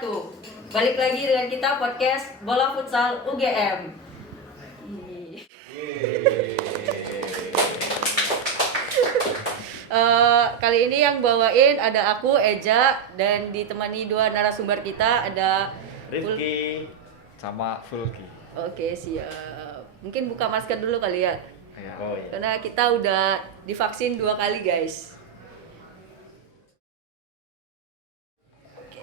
wabarakatuh. Balik lagi dengan kita podcast Bola Futsal UGM. Kali ini yang bawain ada aku Eja dan ditemani dua narasumber kita ada Rifki sama Fulki. Oke, siap. Mungkin buka masker dulu kali ya. Oh iya. Karena kita udah divaksin 2 kali, guys. Oke.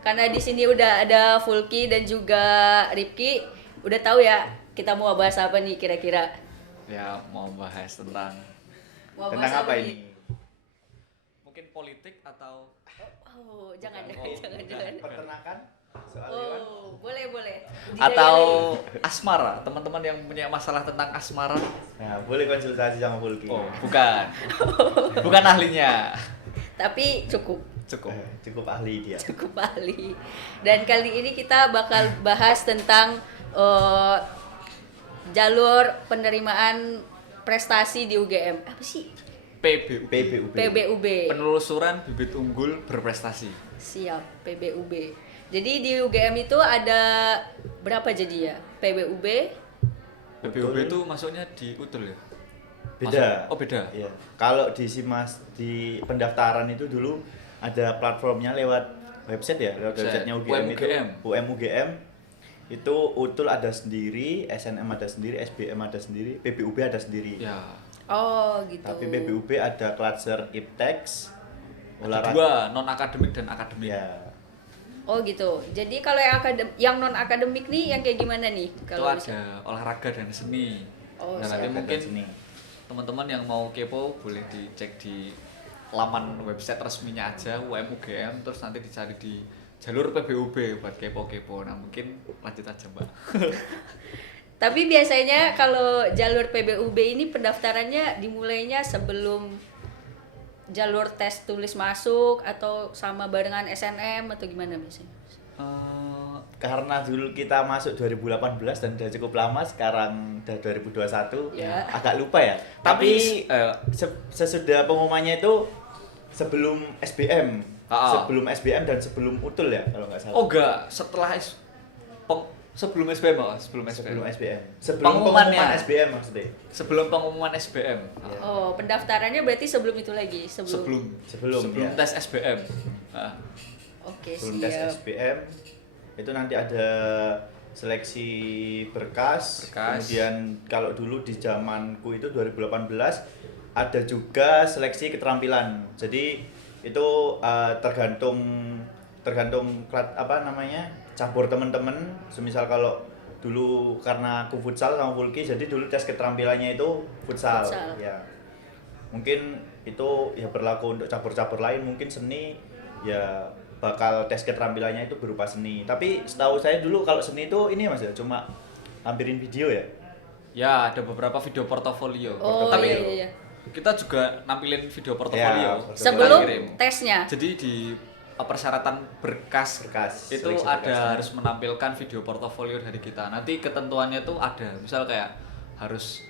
Karena di sini udah ada Fulki dan juga Rifki, udah tahu ya kita mau bahas apa nih kira-kira? Ya mau bahas tentang Mau tentang bahas apa nih? ini? Mungkin politik atau Oh, jangan. Peternakan soal hewan. Oh, boleh. atau asmara, teman-teman yang punya masalah tentang asmara. Nah, boleh konsultasi sama Fulki. Oh, bukan ahlinya. Tapi cukup Cukup ahli dia. cukup ahli. Dan kali ini kita bakal bahas tentang jalur penerimaan prestasi di UGM. Apa sih? PBU, PBUB. PBUB. penelusuran bibit unggul berprestasi. Siap, PBUB. Jadi di UGM itu ada berapa jadi ya? PBUB. PBUB Utul. itu masuknya di Utul ya? Beda. Oh, beda. Iya. Kalau di Simas di pendaftaran itu dulu ada platformnya lewat website ya, lewat Website. websitenya UGM itu. UMGM. UMGM itu Utul ada sendiri, SNM ada sendiri, SBM ada sendiri, PBUB ada sendiri. Ya. Oh, gitu. Tapi PBUB ada cluster IPTEX, Ada dua, non akademik dan akademik. Ya. Oh, gitu. Jadi kalau yang non akademik nih yang kayak gimana nih? Itu Kalau ada olahraga dan seni. Oh, Nah, nanti Olahraga mungkin dan seni. teman-teman yang mau kepo boleh dicek di laman website resminya aja UMUGM, terus nanti dicari di jalur PBUB buat kepo-kepo. Nah, mungkin lanjut aja, Mbak. Tapi biasanya kalau jalur PBUB ini pendaftarannya dimulainya sebelum jalur tes tulis masuk atau sama barengan SNM atau gimana biasanya? Karena dulu kita masuk 2018 dan udah cukup lama, sekarang udah 2021, Ya. agak lupa ya. Tapi, sesudah pengumumannya itu sebelum SBM, Ah. sebelum SBM dan sebelum Utul ya kalau nggak salah. Oh enggak, setelah sebelum SBM, Pak. Sebelum sebelum SBM. SBM, sebelum Pengumumannya. pengumuman SBM maksudnya. Sebelum pengumuman SBM. Iya. Oh, pendaftarannya berarti sebelum itu lagi, Sebelum Sebelum, ya. tes SBM. Nah, Oke, Sebelum tes siap. SBM itu nanti ada seleksi berkas. Kemudian kalau dulu di zamanku itu 2018 ada juga seleksi keterampilan. Jadi itu tergantung cabur teman-teman. Semisal kalau dulu karena aku futsal sama Fulki, jadi dulu tes keterampilannya itu futsal. Futsal. Ya. Mungkin itu ya berlaku untuk cabur-cabur lain, mungkin seni ya bakal tes keterampilannya itu berupa seni. Tapi setahu saya dulu kalau seni itu ini Mas ya, cuma lampirin video ya. ya ada beberapa video portofolio. Oh, Tapi iya. kita juga nampilin video portofolio. Ya, Sebelum Kita kirim. tesnya. Jadi di persyaratan berkas Berkas, itu seleksi ada berkasnya. harus menampilkan video portofolio dari kita. Nanti ketentuannya tuh ada, misal kayak harus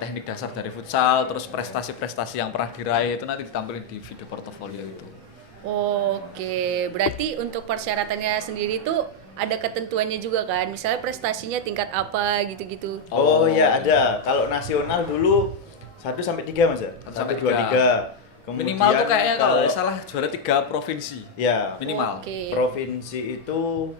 teknik dasar dari futsal, terus prestasi-prestasi yang pernah diraih itu nanti ditampilin di video portofolio itu. Oke, berarti untuk persyaratannya sendiri tuh ada ketentuannya juga kan? Misalnya prestasinya tingkat apa gitu-gitu. Oh ya ada. Kalau nasional dulu 1 sampai 3 Mas ya. 1 sampai 2 3. Minimal tuh kayaknya kalau nggak salah juara 3 provinsi. ya, Minimal. Oke. provinsi itu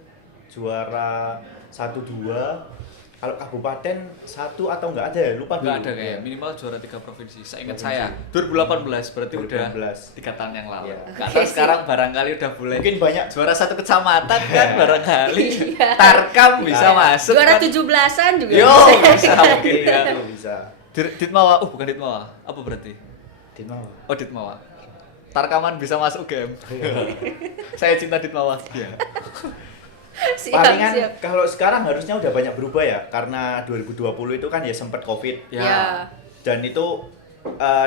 juara 1 2. Kalau kabupaten 1 atau enggak ada ya? Lupa dulu. Nggak ada kayak Ya. minimal juara 3 provinsi. Seingat Provinsi. saya 2018 berarti udah 2018. 3 tahun yang lalu. Iya. Nggak Oke, tahu sih. sekarang barangkali udah boleh. Mungkin banyak Juara 1 kecamatan kan barangkali. Iya. Tarkam bisa Nah, masuk. Juara kan. 17-an juga Yo, bisa. bisa mungkin ya. itu bisa. Ditmawa, bukan Ditmawa. Apa berarti? Ditmawa. Oh, Ditmawa. Tarkaman bisa masuk UGM. Saya cinta Ditmawa. Iya. Siap, Palingan siap. kalau sekarang harusnya udah banyak berubah ya, karena 2020 itu kan ya sempat Covid Ya. dan itu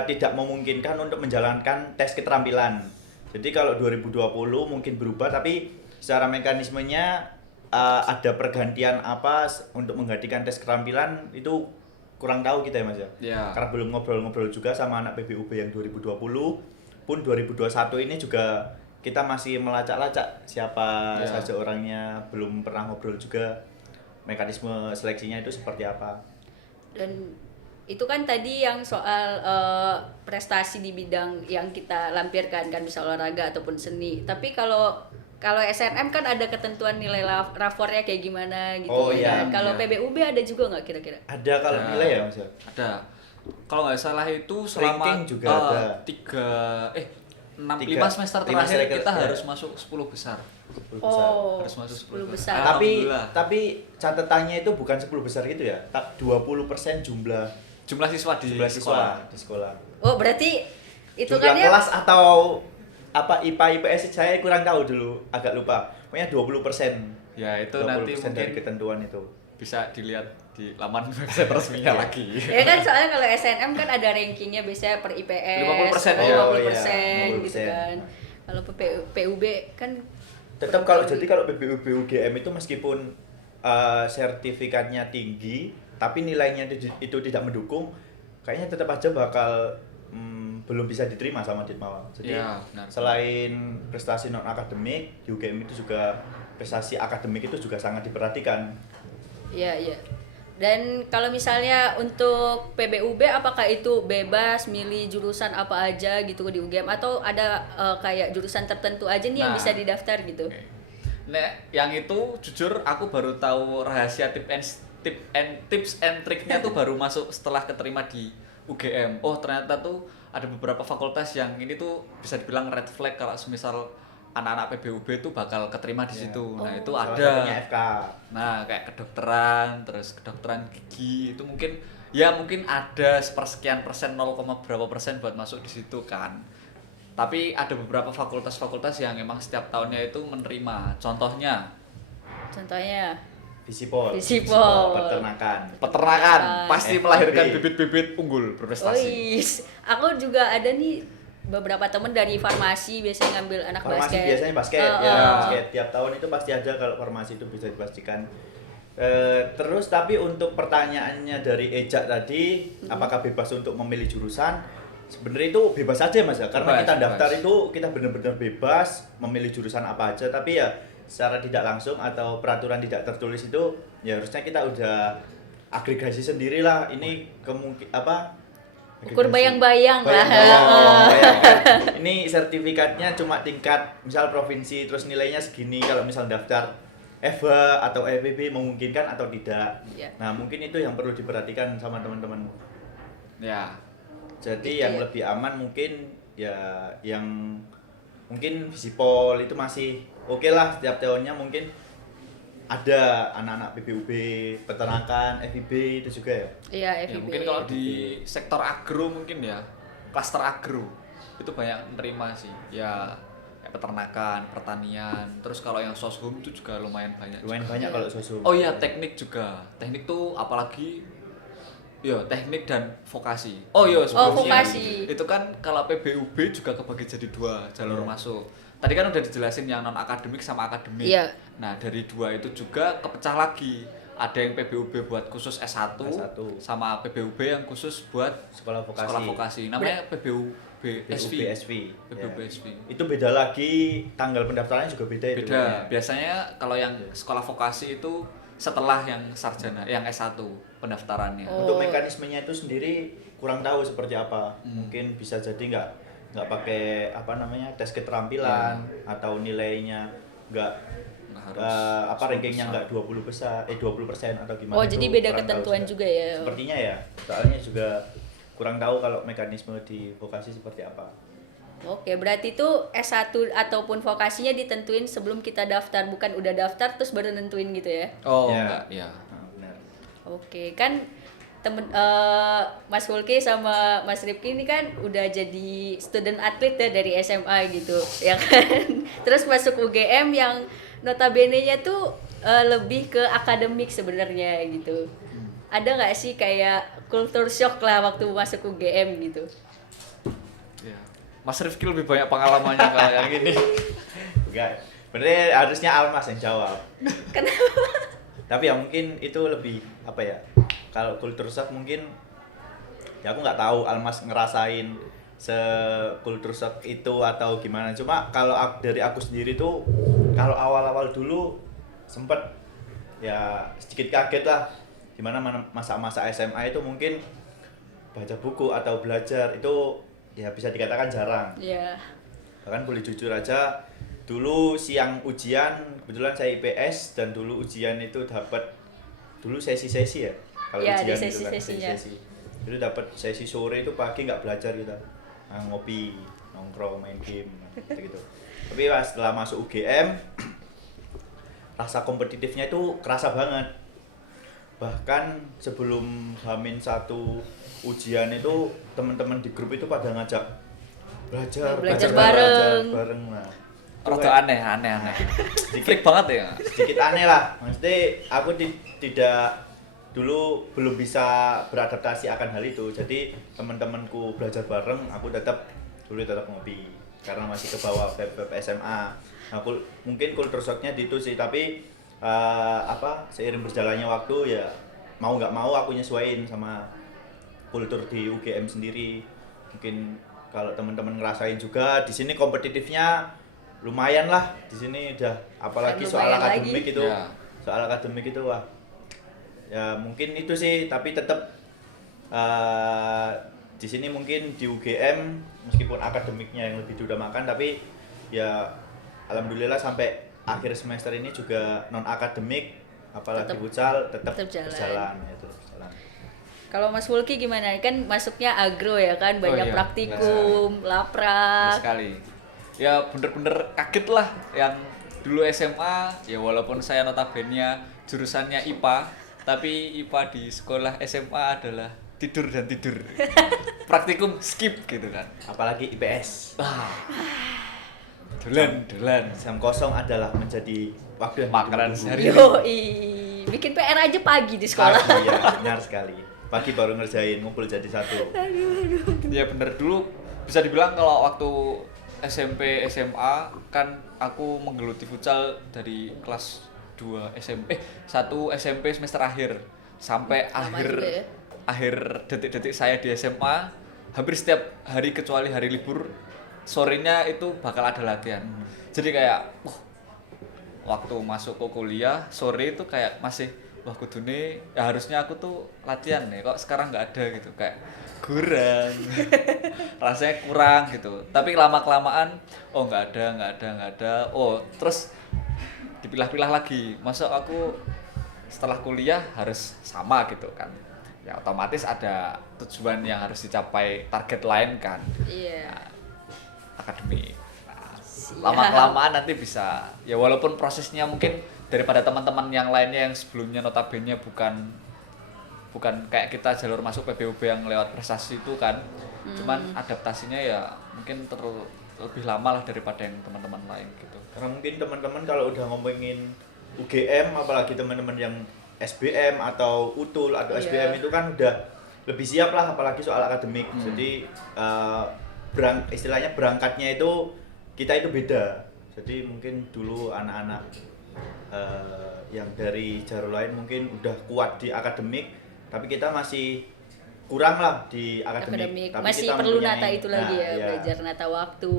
tidak memungkinkan untuk menjalankan tes keterampilan. Jadi kalau 2020 mungkin berubah, tapi secara mekanismenya ada pergantian apa untuk menggantikan tes keterampilan itu kurang tahu kita ya Mas ya. Ya. Karena belum ngobrol-ngobrol juga sama anak PBUB yang 2020, pun 2021 ini juga kita masih melacak-lacak siapa Ya. saja orangnya, belum pernah ngobrol juga mekanisme seleksinya itu seperti apa. Dan itu kan tadi yang soal prestasi di bidang yang kita lampirkan kan, bisa olahraga ataupun seni. Tapi kalau SNM kan ada ketentuan nilai rapornya kayak gimana gitu. Oh, ya iya, kan? Kalau iya. PBUB ada juga nggak kira-kira? Ada kalau Ada. nilai ya Mas? Ada. Kalau nggak salah itu selama Ranking juga ada. 5 semester 5 terakhir kita ya. harus masuk 10 besar. 10 besar. Harus masuk 10 10 besar. Alhamdulillah. Tapi catatannya itu bukan 10 besar gitu ya, 20% jumlah Jumlah siswa di siswa di sekolah. Oh, berarti Jumlah hitungannya kelas atau apa IPA IPS saya kurang tahu dulu, agak lupa. Pokoknya 20%. Ya itu 20% nanti dari mungkin ketentuan itu. bisa dilihat di laman website resminya lagi. ya kan, soalnya kalau SNM kan ada rankingnya biasanya per IPS 50% ya. 50% gitu 50%. kan. Kalau PUB kan Tetap kalau PBUB UGM itu meskipun sertifikatnya tinggi, tapi nilainya itu tidak mendukung, kayaknya tetap aja bakal belum bisa diterima sama Ditmawal. Jadi Ya, benar. selain prestasi non akademik, di UGM itu juga prestasi akademik itu juga sangat diperhatikan. iya. Dan kalau misalnya untuk PBUB, apakah itu bebas milih jurusan apa aja gitu di UGM, atau ada kayak jurusan tertentu aja nih yang Nah. bisa didaftar gitu? Oke. Nah, yang itu jujur aku baru tahu rahasia tips and triknya tuh baru masuk setelah keterima di UGM. Oh, ternyata tuh ada beberapa fakultas yang ini tuh bisa dibilang red flag kalau semisal anak-anak PBUB tuh bakal keterima di Ya. situ. Nah, itu Salah ada. satunya FK. Nah, kayak kedokteran, terus kedokteran gigi itu mungkin ada sepersekian persen, 0, berapa persen buat masuk di situ kan. Tapi ada beberapa fakultas-fakultas yang emang setiap tahunnya itu menerima. Contohnya Contohnya Visipol. Visipol. Peternakan. peternakan pasti FKB. melahirkan bibit-bibit unggul berprestasi. Ois, aku juga ada nih beberapa temen dari farmasi biasanya ngambil anak Farmasi basket. biasanya basket Oh, ya, oh. basket tiap tahun itu pasti ada kalau farmasi itu bisa dipastikan. Terus tapi untuk pertanyaannya dari Eja tadi, apakah bebas untuk memilih jurusan? Sebenarnya itu bebas aja Mas ya, karena Bebas, kita daftar bebas. itu kita benar-benar bebas memilih jurusan apa aja, tapi ya secara tidak langsung atau peraturan tidak tertulis itu ya harusnya kita udah agregasi sendiri lah. Ini kemungkin apa? Ukur bayang-bayang lah. Bayang-bayang. Ini sertifikatnya cuma tingkat misal provinsi, terus nilainya segini kalau misal daftar FH atau FEB memungkinkan atau tidak. Iya. Nah mungkin itu yang perlu diperhatikan sama teman-teman. Ya. Jadi Gitu yang ya. lebih aman mungkin ya yang mungkin Visipol itu masih oke lah, setiap tahunnya mungkin ada anak-anak PBUB, peternakan, FIB itu juga ya. Iya, Ya, FIB. mungkin kalau di sektor agro mungkin ya, klaster agro itu banyak menerima sih. Ya, kayak peternakan, pertanian. Terus kalau yang soshum itu juga lumayan banyak. Lumayan juga. banyak Iya. kalau sosum. Oh iya, teknik juga. Teknik tuh apalagi ya teknik dan vokasi. Oh iya, sebelumnya vokasi. itu kan kalau PBUB juga kebagi jadi 2 jalur Iya. masuk. Tadi kan udah dijelasin yang non akademik sama akademik. Iya. Nah, dari 2 itu juga kepecah lagi. Ada yang PBUB buat khusus S1, S1. sama PBUB yang khusus buat Sekolah vokasi. sekolah vokasi. Namanya PBUB SV. PBUB-SV. PBUB Ya. SV. Itu beda lagi, tanggal pendaftarannya juga beda itu. Beda. Biasanya kalau yang sekolah vokasi itu setelah yang sarjana, yang S1 pendaftarannya. Oh. Untuk mekanismenya itu sendiri kurang tahu seperti apa. Mungkin bisa jadi nggak pakai apa namanya tes keterampilan atau nilainya nggak Nggak harus apa 10 rankingnya besar. nggak 20% atau gimana. Oh, itu jadi beda kurang tahu ketentuan juga ya. Sepertinya ya. Soalnya juga kurang tahu kalau mekanisme di vokasi seperti apa. Oke, berarti itu S1 ataupun vokasinya ditentuin sebelum kita daftar, bukan udah daftar terus baru nentuin gitu ya. Oh, Ya. enggak, ya. Nah, benar. Oke, kan Mas Fulki sama Mas Rifki ini kan udah jadi student athlete ya dari SMA gitu, ya kan. Terus masuk UGM yang notabene-nya tuh lebih ke akademik sebenarnya gitu. Ada nggak sih kayak culture shock lah waktu masuk UGM gitu? Ya. Mas Rifki lebih banyak pengalamannya kalau yang ini. Enggak. Berarti harusnya Almas yang jawab. Kenapa? Tapi ya mungkin itu lebih apa ya? Kalau culture shock mungkin ya aku nggak tahu Almas ngerasain sekultur shock itu atau gimana. Cuma kalau dari aku sendiri tuh kalau awal-awal dulu sempet ya sedikit kaget lah, gimana masa-masa SMA itu mungkin baca buku atau belajar itu ya bisa dikatakan jarang. Iya. Bahkan boleh jujur aja, dulu siang ujian, kebetulan saya IPS dan dulu ujian itu dapat dulu sesi-sesi ya. Kalau Ya, ujian di itu kan sesi-sesinya. sesi-sesi. Dulu dapat sesi sore itu pagi nggak belajar kita. Ngopi, nongkrong, main game gitu. Tapi pas setelah masuk UGM rasa kompetitifnya itu kerasa banget. Bahkan sebelum H-1 ujian itu teman-teman di grup itu pada ngajak Belajar bareng. bareng lah. Rada aneh. Freak banget ya. Sedikit aneh lah. Maksudnya aku tidak dulu belum bisa beradaptasi akan hal itu. Jadi teman-temanku belajar bareng, aku tetap ngopi karena masih ke bawah vape SMA. Nah, mungkin culture shocknya di itu sih, tapi seiring berjalannya waktu ya mau nggak mau aku nyesuaiin sama kultur di UGM sendiri. Mungkin kalau teman-teman ngerasain juga di sini kompetitifnya lumayan lah di sini udah, apalagi Kan soal lumayan akademik lagi. itu. Ya. Soal akademik itu wah. Ya mungkin itu sih, tapi tetap di sini mungkin di UGM meskipun akademiknya yang lebih diutamakan, tapi ya alhamdulillah sampai akhir semester ini juga non akademik apalagi futsal tetap jalan. berjalan ya, terus berjalan. Kalau Mas Fulki gimana? Kan masuknya agro ya kan, banyak iya, praktikum, Benar laprak. sekali. Ya bener-bener kaget lah yang dulu SMA, ya walaupun saya notabene jurusannya IPA, tapi IPA di sekolah SMA adalah tidur dan tidur. Praktikum skip gitu kan. Apalagi IPS. Dolan. Jam kosong adalah menjadi waktu yang Makanan ditunggu-tunggu. sehari. Bikin PR aja pagi di sekolah. Pagi ya, benar sekali. Pagi baru ngerjain, ngumpul jadi satu. Ya bener, dulu bisa dibilang kalau waktu SMP SMA kan aku menggeluti futsal dari kelas 2 1 SMP semester akhir sampai Lama akhir juga ya. akhir detik-detik saya di SMA. Hampir setiap hari kecuali hari libur sorenya itu bakal ada latihan. Jadi kayak waktu masuk ke kuliah sore itu kayak masih wah kudune ya harusnya aku tuh latihan nih, kok sekarang nggak ada gitu, kayak kurang. Rasanya kurang gitu. Tapi lama kelamaan nggak ada. Oh, terus dipilah-pilah lagi. Masa aku setelah kuliah harus sama gitu kan. Ya otomatis ada tujuan yang harus dicapai, target lain kan. Iya. Akademik. Nah, lama kelamaan nanti bisa ya, walaupun prosesnya mungkin daripada teman-teman yang lainnya yang sebelumnya notabene bukan kayak kita jalur masuk PBUB yang lewat prestasi itu kan, cuman adaptasinya ya mungkin lebih lama lah daripada yang teman-teman lain gitu. Karena mungkin teman-teman kalau udah ngomongin UGM, apalagi teman-teman yang SBM atau UTUL atau SBM itu kan udah lebih siap lah, apalagi soal akademik. Jadi istilahnya berangkatnya itu kita itu beda. Jadi mungkin dulu anak-anak yang dari jalur lain mungkin udah kuat di akademik, tapi kita masih kurang lah di akademik. Tapi masih kita perlu mempunyai- nata itu lagi ya, iya. belajar nata waktu.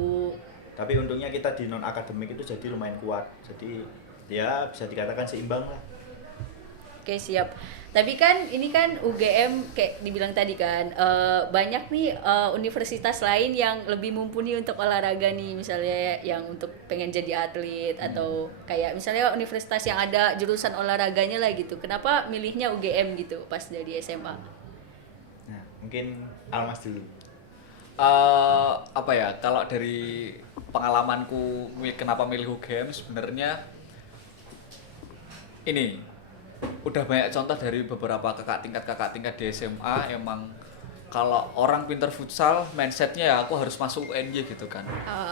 Tapi untungnya kita di non akademik itu jadi lumayan kuat. Jadi ya bisa dikatakan seimbang lah. Oke, siap. Tapi kan ini kan UGM kayak dibilang tadi kan banyak nih universitas lain yang lebih mumpuni untuk olahraga nih, misalnya yang untuk pengen jadi atlet atau kayak misalnya universitas yang ada jurusan olahraganya lah gitu. Kenapa milihnya UGM gitu pas dari SMA? Nah, mungkin Almas dulu. Apa ya, kalau dari pengalamanku kenapa milih UGM sebenarnya ini udah banyak contoh dari beberapa kakak tingkat di SMA. Emang kalau orang pinter futsal mindsetnya ya aku harus masuk UNY gitu kan.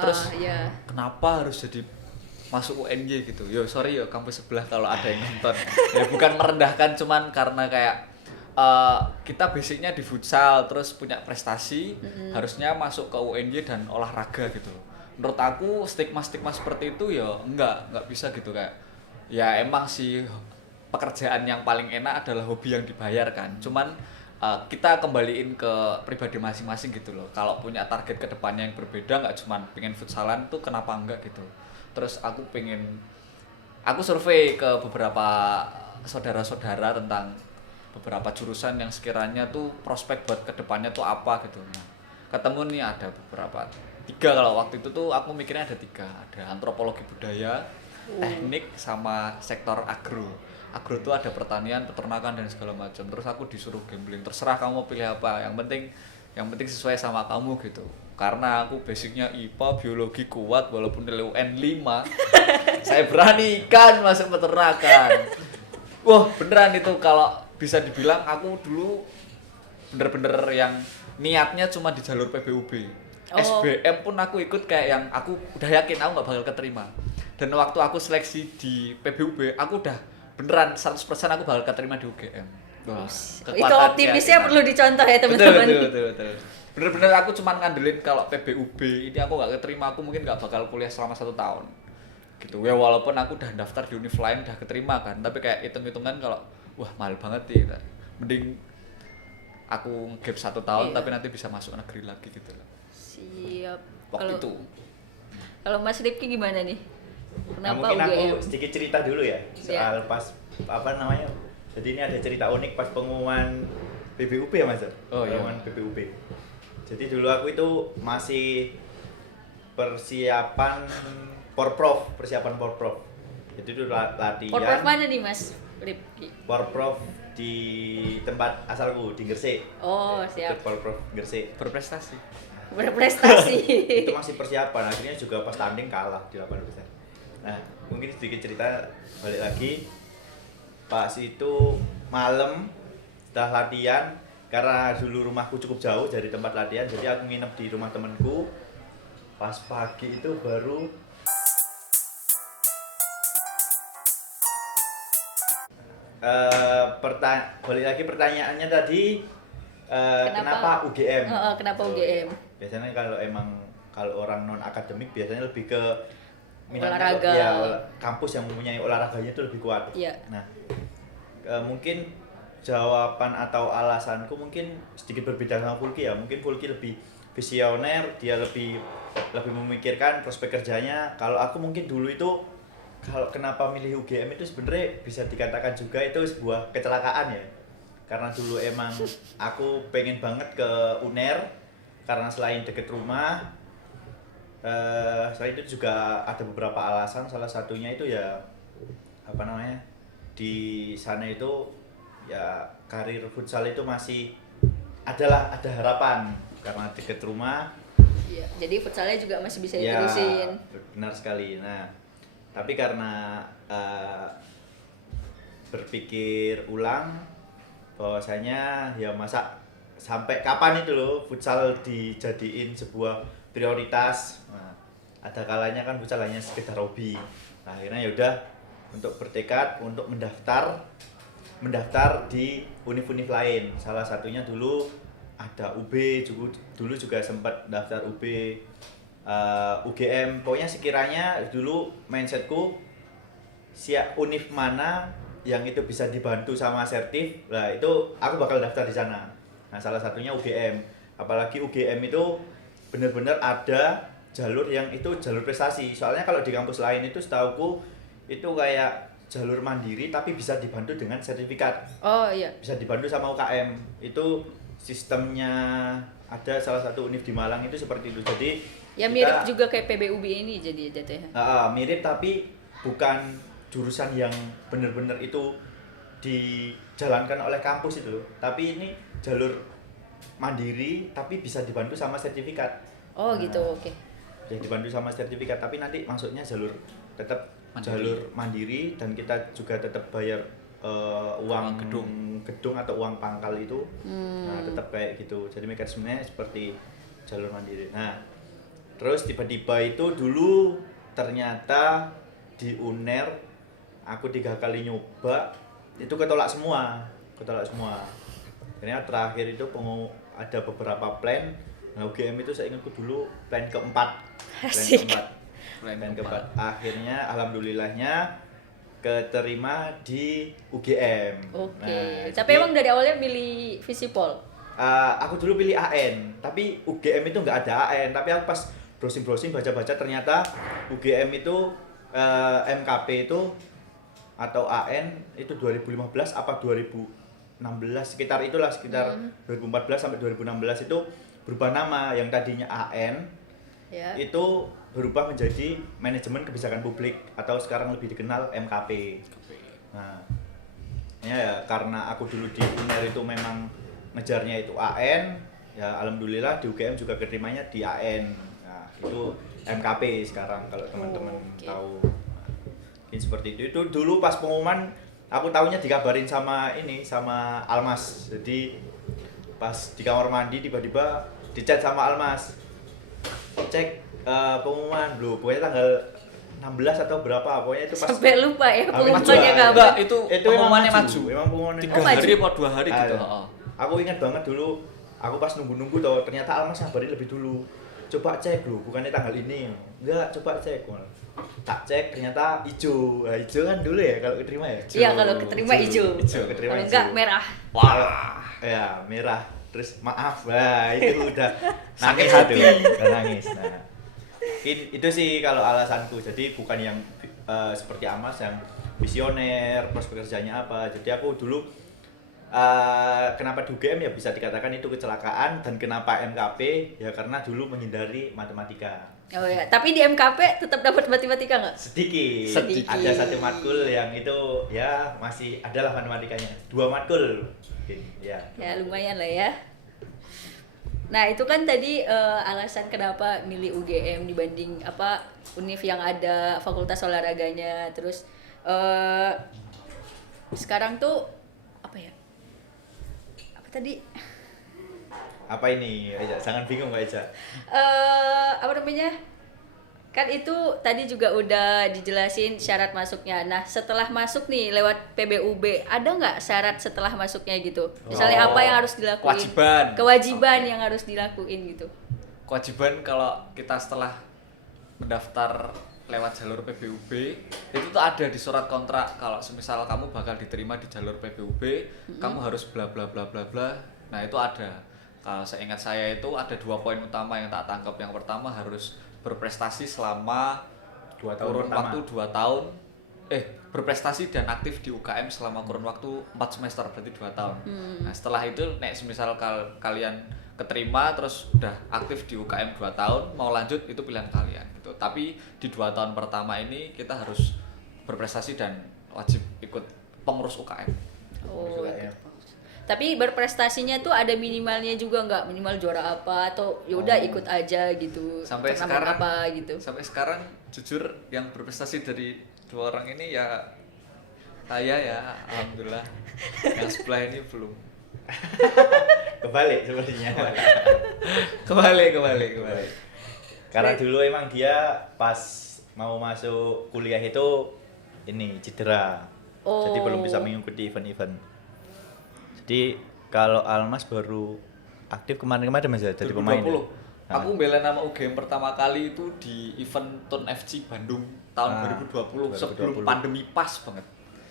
Terus ya. kenapa harus jadi masuk UNY gitu? Yo sorry yo kampus sebelah kalau ada yang nonton. Ya bukan merendahkan, cuman karena kayak kita basicnya di futsal terus punya prestasi, harusnya masuk ke UNY dan olahraga gitu. Menurut aku stigma seperti itu ya enggak bisa gitu, kayak ya emang sih pekerjaan yang paling enak adalah hobi yang dibayar kan. Cuman kita kembaliin ke pribadi masing-masing gitu loh. Kalau punya target ke depannya yang berbeda, nggak cuma pengen futsalan tuh kenapa enggak gitu. Terus aku survei ke beberapa saudara-saudara tentang beberapa jurusan yang sekiranya tuh prospek buat kedepannya tuh apa gitu. Nah, ketemu nih ada beberapa 3, kalau waktu itu tuh aku mikirnya ada 3, ada antropologi budaya, teknik, sama sektor agro. Agro tuh ada pertanian, peternakan dan segala macam. Terus aku disuruh gambling, terserah kamu mau pilih apa, yang penting sesuai sama kamu gitu. Karena aku basicnya IPA, biologi kuat, walaupun nilai UN 5 saya beranikan masuk peternakan. Wah beneran itu, kalau bisa dibilang aku dulu bener-bener yang niatnya cuma di jalur PBUB. SBM pun aku ikut kayak yang aku udah yakin aku gak bakal keterima. Dan waktu aku seleksi di PBUB, aku udah beneran 100% aku bakal keterima di UGM. Wah, Itu optimisnya perlu dicontoh ya teman-teman. Betul. Bener-bener aku cuma ngandelin kalau PBUB ini aku gak keterima, aku mungkin gak bakal kuliah selama 1 tahun gitu ya. Walaupun aku udah daftar di univ lain udah keterima kan, tapi kayak hitung-hitungan kalau wah mahal banget ya, mending aku gap 1 tahun tapi nanti bisa masuk negeri lagi gitu loh. Siap. Waktu itu Kalau Mas Rifki gimana nih? Nah, Kenapa mungkin UGM? aku sedikit cerita dulu ya soal pas apa namanya. Jadi ini ada cerita unik pas pengumuman PBUB ya Mas. Oh iya. Pengumuman PBUB. Jadi dulu aku itu masih persiapan Porprov. Jadi dulu latihan. Porprov mana nih Mas Rifki? Porprov di tempat asalku di Gresik. Oh siap. Porprov Gresik. berprestasi. Berprestasi. Itu masih persiapan, akhirnya juga pas tanding kalah di 8 besar. Nah, mungkin sedikit cerita balik lagi. Pas itu malam setelah latihan, karena dulu rumahku cukup jauh dari tempat latihan, jadi aku nginep di rumah temanku. Pas pagi itu baru balik lagi pertanyaannya tadi, kenapa UGM? Kenapa UGM? Biasanya kalau orang non akademik biasanya lebih ke Olahraga. Ya, kampus yang mempunyai olahraganya itu lebih kuat. Iya. Nah, mungkin jawaban atau alasanku mungkin sedikit berbeda sama Fulki ya. Mungkin Fulki lebih visioner, dia lebih memikirkan prospek kerjanya. Kalau aku mungkin dulu itu, kalau kenapa milih UGM itu sebenarnya bisa dikatakan juga itu sebuah kecelakaan ya. Karena dulu emang aku pengen banget ke UNER, karena selain deket rumah, selain itu juga ada beberapa alasan. Salah satunya itu ya apa namanya, di sana itu ya karir futsal itu masih ada harapan karena deket rumah. Iya, jadi futsalnya juga masih bisa Ya, diterusin. benar sekali. Nah, tapi karena berpikir ulang bahwasanya ya masa sampai kapan itu loh futsal dijadiin sebuah prioritas. Nah, ada kalanya kan futsal hanya sekedar hobi. Nah, akhirnya yaudah untuk bertekad untuk mendaftar di univ-univ lain. Salah satunya dulu ada UB, dulu juga sempat daftar UB, UGM. Pokoknya sekiranya dulu mindsetku siap univ mana yang itu bisa dibantu sama sertif, lah itu aku bakal daftar di sana. Nah, salah satunya UGM. Apalagi UGM itu benar-benar ada jalur yang itu jalur prestasi. Soalnya kalau di kampus lain itu setauku itu kayak jalur mandiri tapi bisa dibantu dengan sertifikat. Oh iya. Bisa dibantu sama UKM. Itu sistemnya ada salah satu univ di Malang itu seperti itu. Jadi Ya mirip juga kayak PBUB ini jadi jatuhnya. mirip tapi bukan jurusan yang benar-benar itu dijalankan oleh kampus itu loh. Tapi ini jalur mandiri tapi bisa dibantu sama sertifikat. Oh gitu, oke. Ya dibantu sama sertifikat tapi nanti masuknya jalur tetap Mandiri. jalur mandiri dan kita juga tetap bayar uang gedung atau uang pangkal itu. Nah, tetap kayak gitu. Jadi mekanismenya seperti jalur mandiri. Nah, terus tiba-tiba itu dulu ternyata di UNER aku 3 kali nyoba itu ketolak semua. Akhirnya terakhir itu ada beberapa plan. Nah, UGM itu saya ingatku dulu plan keempat. Asik. Plan keempat. Akhirnya alhamdulillahnya keterima di UGM. Oke. Nah, Tapi jadi, emang dari awalnya milih Visipol. aku dulu pilih AN, tapi UGM itu nggak ada AN. Tapi aku pas browsing baca-baca ternyata UGM itu MKP itu atau AN itu 2015 apa 2016 sekitar itulah, sekitar 2014 sampai 2016 itu berubah nama. Yang tadinya AN Ya. itu berubah menjadi manajemen kebijakan publik atau sekarang lebih dikenal MKP. Nah, ya karena aku dulu di UNER itu memang ngejarnya itu AN, ya alhamdulillah di UGM juga keterimanya di AN. Nah, itu MKP sekarang kalau teman-teman Oke. tahu. Mungkin seperti itu. Itu dulu pas pengumuman aku tahunya dikabarin sama sama Almas. Jadi pas di kamar mandi tiba-tiba dicat sama Almas. Cek pengumuman belum, pokoknya tanggal 16 atau berapa, pokoknya itu pas Sampai lupa ya Sampai pengumumannya lupa. kapan. Enggak, itu emang pengumumannya maju. Emang pengumumannya 3 Oh, maju. hari atau 2 hari gitu. Ah, Heeh. Aku ingat banget dulu, aku pas nunggu toh, ternyata Almas ngabarin lebih dulu. Coba cek lu, bukannya tanggal ini. Enggak, coba cek. Tak cek ternyata hijau. Nah, hijau kan dulu ya kalau keterima ya. Iya, kalau keterima hijau. Hijau, keterima Kalau hijau. enggak merah. Wah, ya merah. Terus maaf, wah itu udah Sakit nangis hati. itu, udah nangis. Nah, itu sih kalau alasanku. Jadi bukan yang seperti Amas yang visioner, prospek kerjanya apa. Jadi aku dulu kenapa di UGM ya bisa dikatakan itu kecelakaan, dan kenapa MKP ya karena dulu menghindari matematika. Oh ya, tapi di MKP tetap dapat matematika nggak? Sedikit. Sedikit. Ada 1 matkul yang itu ya masih adalah matematikanya. 2 matkul mungkin ya. Ya lumayan lah ya. Nah itu kan tadi alasan kenapa milih UGM dibanding apa univ yang ada fakultas olahraganya. Terus sekarang tuh apa ya? Apa tadi? Apa ini? Eja, jangan bingung Kak Eja. Apa namanya? Kan itu tadi juga udah dijelasin syarat masuknya. Nah setelah masuk nih lewat PBUB, ada nggak syarat setelah masuknya gitu? Misalnya Oh, apa yang harus dilakuin? kewajiban. Kewajiban Oke. yang harus dilakuin gitu. Kewajiban kalau kita setelah mendaftar lewat jalur PBUB itu tuh ada di surat kontrak kalau semisal kamu bakal diterima di jalur PBUB, kamu harus bla bla bla bla bla. Nah, itu ada. Kalau seingat saya itu ada 2 poin utama yang tak tangkap. Yang pertama harus berprestasi selama 2 tahun kurun pertama. waktu 2 tahun. Berprestasi dan aktif di UKM selama kurun waktu 4 semester, berarti 2 tahun. Nah, setelah itu nek semisal kalian keterima terus udah aktif di UKM 2 tahun, mau lanjut itu pilihan kalian gitu. Tapi di 2 tahun pertama ini kita harus berprestasi dan wajib ikut pengurus UKM. Oh, Juga, ikut ya. pengurus. Tapi berprestasinya tuh ada minimalnya juga nggak? Minimal juara apa atau yaudah ikut aja gitu. Sampai turnamen sekarang apa gitu. Sampai sekarang jujur yang berprestasi dari 2 orang ini ya saya ya, alhamdulillah. Yang sebelah ini belum. Kebalik sepertinya. Kembali. Karena dulu emang dia pas mau masuk kuliah itu ini cedera. Jadi belum bisa mengikuti event-event. Jadi kalau Almas baru aktif kemarin-kemarin Mas ya, jadi pemain. Ya? 2020. Nah, Aku bela nama UGM pertama kali itu di event TUN FC Bandung tahun 2020 sebelum 2020. pandemi pas banget.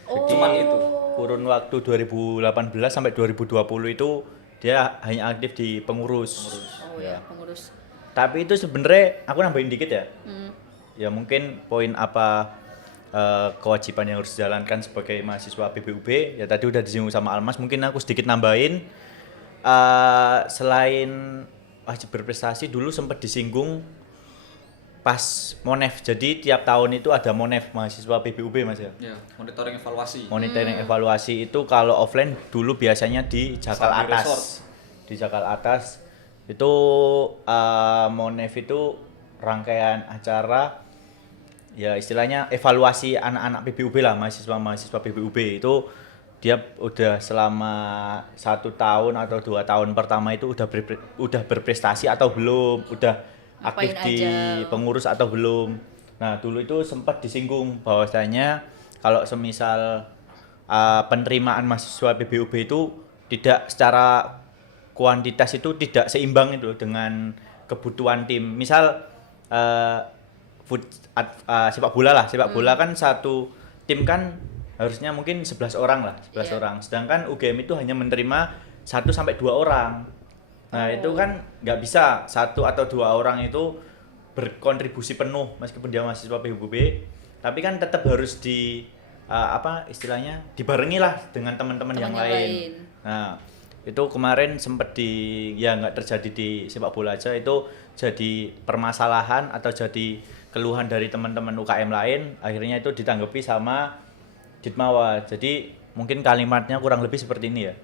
Oh. Cuman itu. kurun waktu 2018 sampai 2020 itu dia hanya aktif di pengurus. Oh ya, pengurus. Tapi itu sebenarnya aku nambahin dikit ya. Hmm. Ya mungkin poin apa kewajiban yang harus dijalankan sebagai mahasiswa PBUB ya tadi udah disinggung sama Almas, mungkin aku sedikit nambahin selain wajib berprestasi dulu sempat disinggung pas Monef. Jadi tiap tahun itu ada Monef mahasiswa PBUB Mas ya. Ya, monitoring evaluasi. Monitoring evaluasi itu kalau offline dulu biasanya di Jakal Sambil Atas. resort. Di Jakal Atas itu Monef itu rangkaian acara ya istilahnya evaluasi anak-anak PBUB lah, mahasiswa PBUB itu dia udah selama 1 tahun atau 2 tahun pertama itu udah berprestasi atau belum, udah aktif Ngapain di aja. pengurus atau belum. Nah dulu itu sempat disinggung bahwasanya kalau semisal penerimaan mahasiswa PBUB itu tidak secara kuantitas itu tidak seimbang itu dengan kebutuhan tim. Misal sepak bola lah, sepak bola kan satu tim kan harusnya mungkin 11 orang lah, 11 Iya. orang. Sedangkan UGM itu hanya menerima 1 sampai 2 orang. Nah, itu kan nggak bisa 1 atau 2 orang itu berkontribusi penuh meskipun dia mahasiswa PBUB, tapi kan tetap harus apa istilahnya dibarengi lah dengan teman-teman yang lain. Nah, itu kemarin sempat ya nggak terjadi di sepak bola aja, itu jadi permasalahan atau jadi keluhan dari teman-teman UKM lain, akhirnya itu ditanggapi sama Ditmawa. Jadi mungkin kalimatnya kurang lebih seperti ini ya.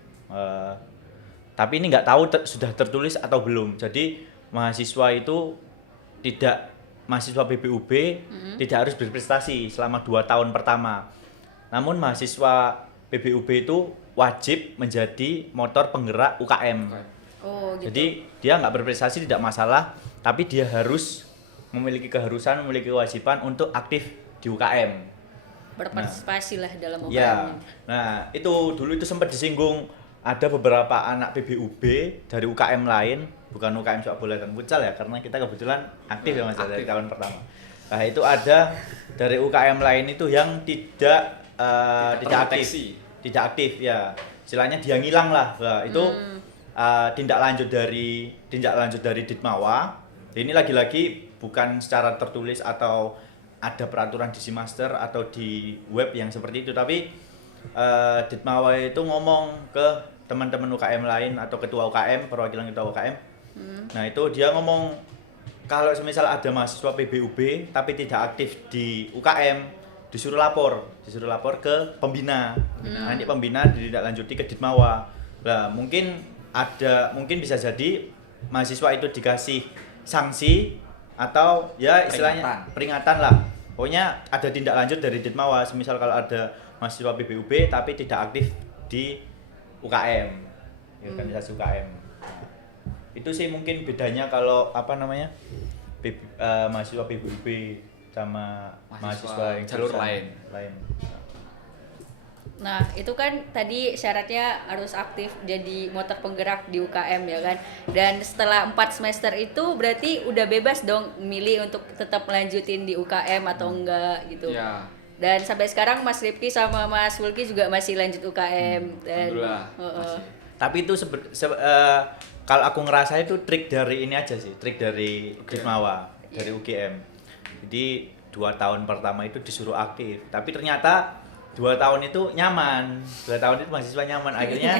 Tapi ini nggak tahu sudah tertulis atau belum. Jadi mahasiswa itu mahasiswa PBUB tidak harus berprestasi selama 2 tahun pertama. Namun mahasiswa PBUB itu wajib menjadi motor penggerak UKM. Oh, gitu. Jadi dia nggak berprestasi tidak masalah, tapi dia harus memiliki kewajiban untuk aktif di UKM. Berpartisipasi lah dalam UKM. Ya, nah itu dulu itu sempat disinggung, ada beberapa anak PBUB dari UKM lain, bukan UKM sepak bola dan futsal ya, karena kita kebetulan aktif ya Mas dari tahun pertama. Nah itu ada dari UKM lain itu yang tidak aktif ya, istilahnya dia ngilang lah. Nah, itu tindak lanjut dari Ditmawa. Ini lagi-lagi bukan secara tertulis atau ada peraturan di Simaster atau di web yang seperti itu, tapi Ditmawa itu ngomong ke teman-teman UKM lain atau ketua UKM, perwakilan ketua UKM. Nah itu dia ngomong kalau semisal ada mahasiswa PBUB tapi tidak aktif di UKM, disuruh lapor ke pembina. Nanti pembina ditindaklanjuti ke Ditmawa. Nah mungkin bisa jadi mahasiswa itu dikasih sanksi atau ya istilahnya peringatan lah. Pokoknya ada tindak lanjut dari Ditmawa, semisal kalau ada mahasiswa PBUB tapi tidak aktif di UKM, organisasi UKM. Itu sih mungkin bedanya kalau mahasiswa PBUB sama mahasiswa yang jalur lain. Nah, itu kan tadi syaratnya harus aktif jadi motor penggerak di UKM ya kan. Dan setelah 4 semester itu berarti udah bebas dong milih untuk tetap melanjutin di UKM atau enggak gitu. Ya. Dan sampai sekarang Mas Rifki sama Mas Fulki juga masih lanjut UKM dan Alhamdulillah. Tapi itu kalau aku ngerasa itu trik dari ini aja sih, trik dari Ditmawa, dari UGM. Jadi 2 tahun pertama itu disuruh aktif, tapi ternyata 2 tahun itu nyaman, 2 tahun itu mahasiswa nyaman, akhirnya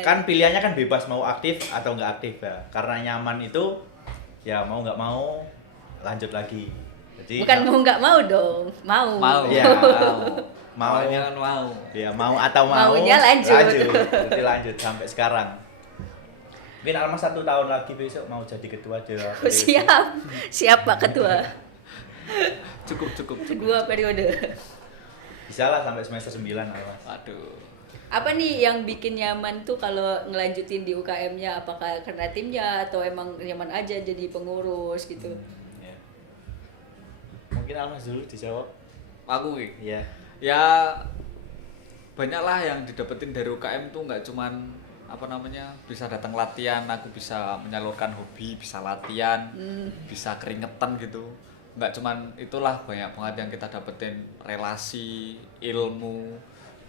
kan pilihannya kan bebas mau aktif atau nggak aktif ya, karena nyaman itu ya mau nggak mau lanjut lagi. Jadi bukan mau nggak mau dong, mau ya mau ya mau atau maunya lanjut. Jadi lanjut sampai sekarang. Mungkin Almas 1 tahun lagi besok mau jadi ketua aja. Siap Pak Ketua. Cukup. 2 periode. Bisa lah sampai semester 9 Almas. Aduh. Apa nih yang bikin nyaman tuh kalau ngelanjutin di UKM-nya? Apakah karena timnya atau emang nyaman aja jadi pengurus gitu? Ya. Mungkin Almas dulu dijawab. Aku Iya. ya banyaklah yang didapetin dari UKM tuh, nggak cuman bisa datang latihan, aku bisa menyalurkan hobi, bisa latihan, bisa keringetan gitu. Nggak cuman itulah, banyak banget yang kita dapetin, relasi, ilmu,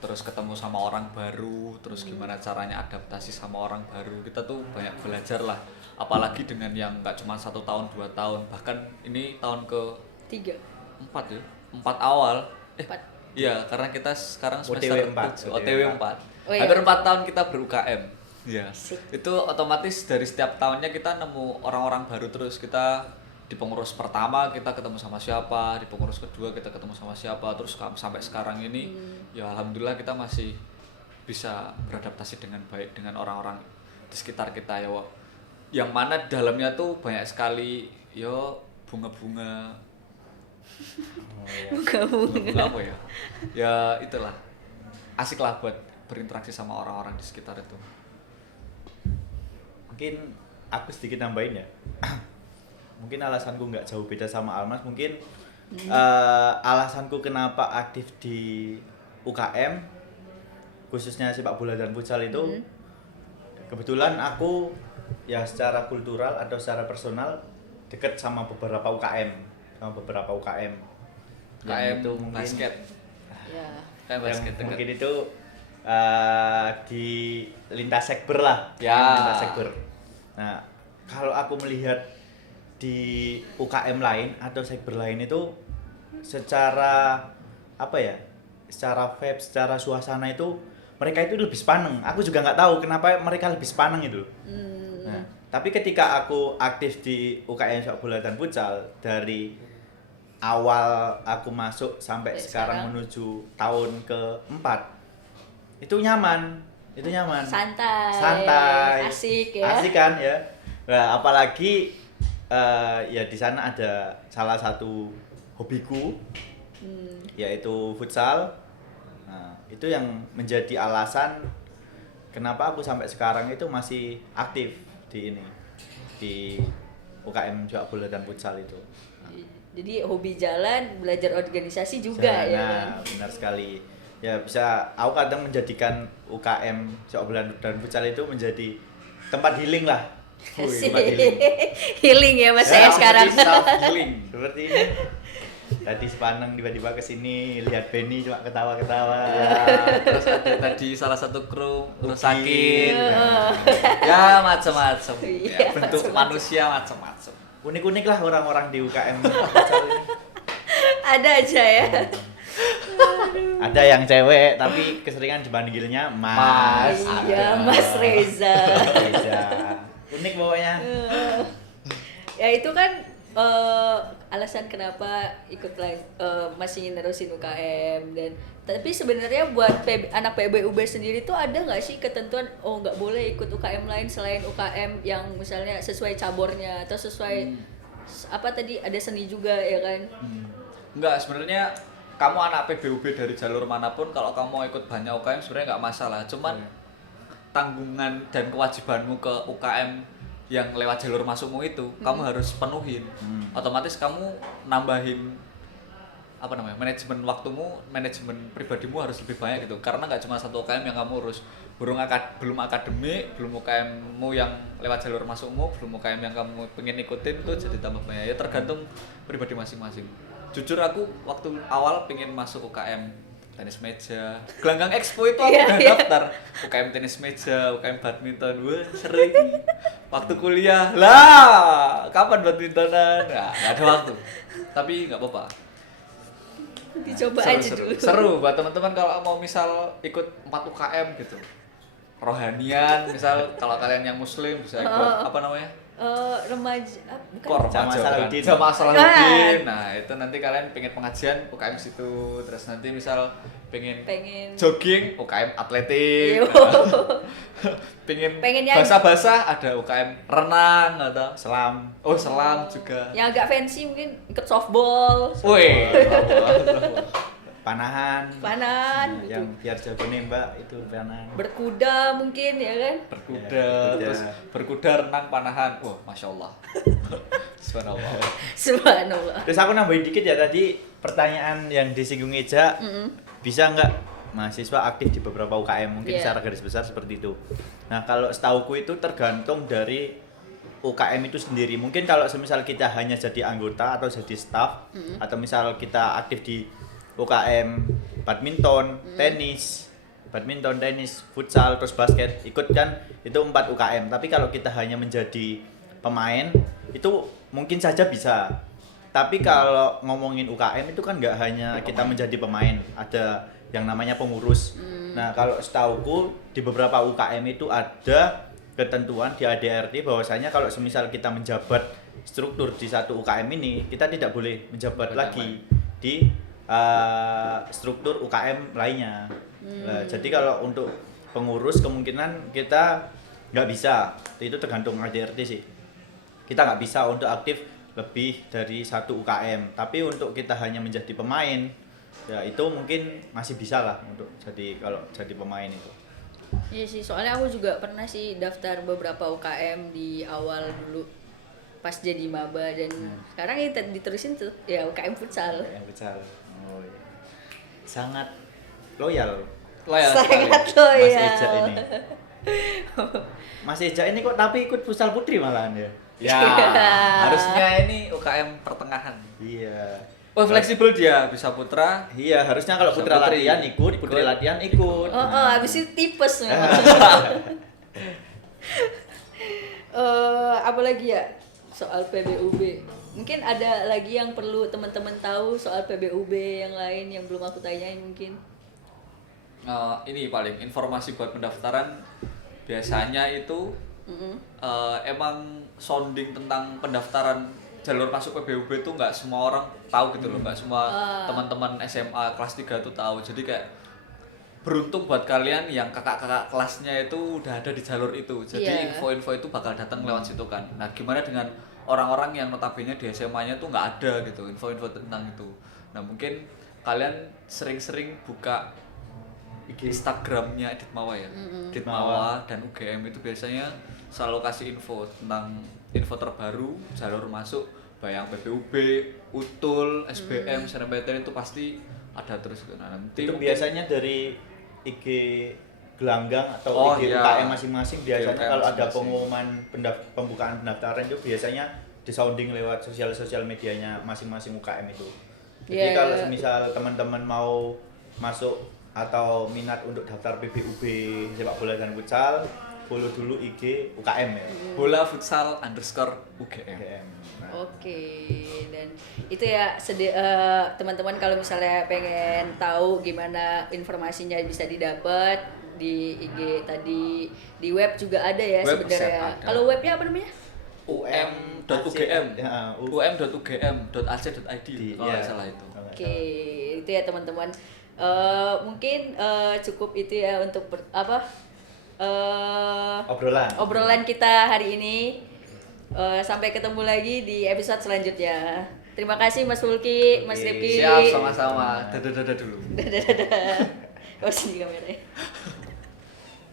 terus ketemu sama orang baru, terus gimana caranya adaptasi sama orang baru. Kita tuh banyak belajar lah, apalagi dengan yang nggak cuma 1 tahun 2 tahun, bahkan ini tahun ke 4 ya, 4 awal. 4. Iya, karena kita sekarang semester OTW 4. OTW 4. Oh, iya. Hampir 4 tahun kita ber-UKM. Iya. Itu otomatis dari setiap tahunnya kita nemu orang-orang baru terus. Kita di pengurus pertama kita ketemu sama siapa, di pengurus kedua kita ketemu sama siapa, terus sampai sekarang ini ya alhamdulillah kita masih bisa beradaptasi dengan baik dengan orang-orang di sekitar kita ya. Yang mana di dalamnya tuh banyak sekali bunga-bunga. Bunga apa ya? Ya itulah. Asik lah buat berinteraksi sama orang-orang di sekitar itu. Mungkin aku sedikit nambahin ya. Mungkin alasanku nggak jauh beda sama Almas. Mungkin alasanku kenapa aktif di UKM, khususnya sepak bola dan futsal itu, kebetulan aku ya secara kultural atau secara personal dekat sama beberapa UKM. UKM itu mungkin basket. Ya. Kayak Yang basket dekat. mungkin itu di lintas sekber lah. Ya. Lintas sekber. Nah, kalau aku melihat di UKM lain atau sekber lain itu secara apa ya? Secara vibe, secara suasana itu mereka itu lebih sepaneng. Aku juga nggak tahu kenapa mereka lebih sepaneng itu. Nah, tapi ketika aku aktif di UKM sepak bola dan futsal dari awal aku masuk sampai sekarang menuju tahun keempat, itu nyaman, santai, asik ya. asik kan ya. Nah, apalagi ya di sana ada salah satu hobiku, yaitu futsal. Nah, itu yang menjadi alasan kenapa aku sampai sekarang itu masih aktif di UKM sepak bola dan futsal itu. Jadi hobi jalan, belajar organisasi juga ya kan. Benar sekali. Ya bisa, aku kadang menjadikan UKM sepak bola dan futsal itu menjadi tempat healing lah. Tempat healing. Healing ya mas saya sekarang. Self healing. Seperti ini. Tadi sepaneng tiba-tiba kesini lihat Benny cuma ketawa-ketawa. Terus ada tadi salah satu kru sakit. Nah, Ya macam-macam. Iya, Ya, bentuk macam-macam. manusia macam-macam. unik-unik lah orang-orang di UKM futsal ini. Ada aja ya. Ada yang cewek tapi keseringan dipanggilnya Mas. Iya, Ada. Mas Reza. Reza. Unik pokoknya. Ya itu kan alasan kenapa masih nerusin UKM. Dan tapi sebenarnya buat anak PBUB sendiri tuh ada nggak sih ketentuan nggak boleh ikut UKM lain selain UKM yang misalnya sesuai cabornya atau sesuai apa tadi ada seni juga ya kan? Enggak, sebenarnya kamu anak PBUB dari jalur manapun, kalau kamu mau ikut banyak UKM sebenarnya nggak masalah. Cuman tanggungan dan kewajibanmu ke UKM yang lewat jalur masukmu itu kamu harus penuhin. Otomatis kamu nambahin manajemen waktumu, manajemen pribadimu harus lebih banyak gitu. Karena nggak cuma satu UKM yang kamu urus. Belum akademik, belum UKMmu yang lewat jalur masukmu, belum UKM yang kamu pengen ikutin tuh jadi tambah banyak. Ya tergantung pribadi masing-masing. Jujur aku waktu awal pengen masuk UKM tenis meja, Gelanggang Expo itu aku udah daftar UKM tenis meja, UKM badminton, wah sering. Waktu kuliah, lah kapan badmintonan? Nggak ada waktu. Tapi nggak apa-apa. Dicoba Seru, aja seru. dulu. Seru buat teman-teman kalau mau misal ikut 4 UKM gitu. Rohanian, misal kalau kalian yang muslim bisa ikut apa namanya? Remaja bukan Kor Jamaah Salahuddin. Jamaah Salahuddin. Nah, itu nanti kalian pengen pengajian UKM situ. Terus nanti misal pengen jogging UKM atletik. Yo. pengen yang- basah-basah ada UKM renang atau Selam. oh selam juga. yang agak fancy mungkin ikut softball, Woi. Panahan. panan, Yang biar jago nembak itu panahan. berkuda mungkin ya kan. Berkuda, Ya, terus berkuda renang panahan. Wah, masya Allah. Subhanallah. Subhanallah. Terus aku nambahin dikit ya tadi pertanyaan yang disinggung Eja, bisa nggak mahasiswa aktif di beberapa UKM? Mungkin secara garis besar seperti itu. Nah kalau setauku itu tergantung dari UKM itu sendiri. Mungkin kalau semisal kita hanya jadi anggota atau jadi staff, atau misal kita aktif di UKM badminton, tenis, futsal, terus basket, ikut kan itu 4 UKM. Tapi kalau kita hanya menjadi pemain itu mungkin saja bisa. Tapi kalau ngomongin UKM itu kan nggak hanya kita menjadi pemain, ada yang namanya pengurus. Nah kalau setauku di beberapa UKM itu ada ketentuan di ADRT bahwasanya kalau semisal kita menjabat struktur di satu UKM ini, kita tidak boleh menjabat lagi di struktur UKM lainnya. Jadi kalau untuk pengurus kemungkinan kita nggak bisa, itu tergantung ADRT sih. Kita nggak bisa untuk aktif lebih dari satu UKM. Tapi untuk kita hanya menjadi pemain, ya itu mungkin masih bisa lah untuk kalau jadi pemain itu. Iya sih, soalnya aku juga pernah sih daftar beberapa UKM di awal dulu pas jadi maba dan sekarang ya diterusin tuh ya UKM futsal. Yang futsal. Oh, iya. Sangat loyal. Sekali. Sangat Mas loyal. Eja ini. Mas Eja ini kok tapi ikut futsal putri malahan ya? Ya, harusnya ini UKM pertengahan. Iya. Oh, fleksibel dia, bisa putra. Iya, harusnya kalau Bisa putra putri. latihan ikut, putri Ikut. latihan ikut. Oh, habis itu tipes memang. Apa lagi ya soal PBUB? Mungkin ada lagi yang perlu teman-teman tahu soal PBUB yang lain yang belum aku tanyain mungkin. Ini paling informasi buat pendaftaran biasanya itu emang sounding tentang pendaftaran jalur masuk PBUB itu nggak semua orang tahu gitu loh, nggak semua teman-teman SMA kelas 3 itu tahu. Jadi kayak beruntung buat kalian yang kakak-kakak kelasnya itu udah ada di jalur itu. Jadi Iya. info-info itu bakal datang lewat situ kan. Nah, gimana dengan orang-orang yang notabene di SMA-nya tuh nggak ada gitu info-info tentang itu. Nah, mungkin kalian sering-sering buka Instagramnya Ditmawa ya. Ditmawa dan UGM itu biasanya selalu kasih info tentang info terbaru jalur masuk bayang PBUB, UTUL, SBM, SNMPTN itu pasti ada terus. Nah, nanti Itu mungkin- biasanya dari IG gelanggang atau Oh, IG iya. UKM masing-masing biasanya UKM kalau ada masing-masing. pengumuman pembukaan pendaftaran itu biasanya disounding lewat sosial medianya masing-masing UKM itu. Jadi Iya. kalau misal teman-teman mau masuk atau minat untuk daftar PBUB sepak bola dan futsal, follow dulu IG UKM ya. bola futsal _ UGM. UKM. Nah, Oke, dan itu ya teman-teman kalau misalnya pengen tahu gimana informasinya bisa didapat di IG tadi, di web juga ada ya Web sebenarnya. ada. Kalau webnya apa namanya? um.ugm Ya, um.ugm.ac.id kalau iya. nggak salah itu. Oke, itu ya teman-teman. Mungkin cukup itu ya untuk obrolan kita hari ini. Sampai ketemu lagi di episode selanjutnya. Terima kasih Mas Fulki, Mas Oke. Rifki. Siap, sama-sama. Dadah dulu. Dadah. Oh, sini kameranya.